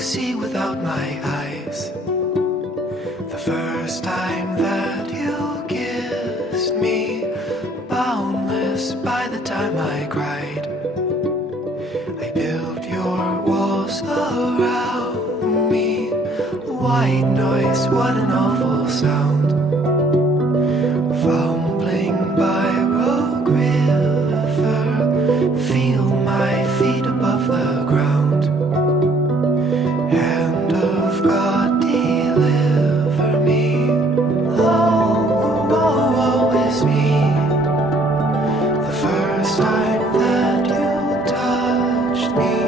see without my eyes. The first time that you kissed me, boundless by the time I cried. I built your walls around me. White noise, what an awful sound. Fumbling by Rogue River, feel my feet above the ground. Hand of God, deliver me. Oh, woe is me. The first time that you touched me.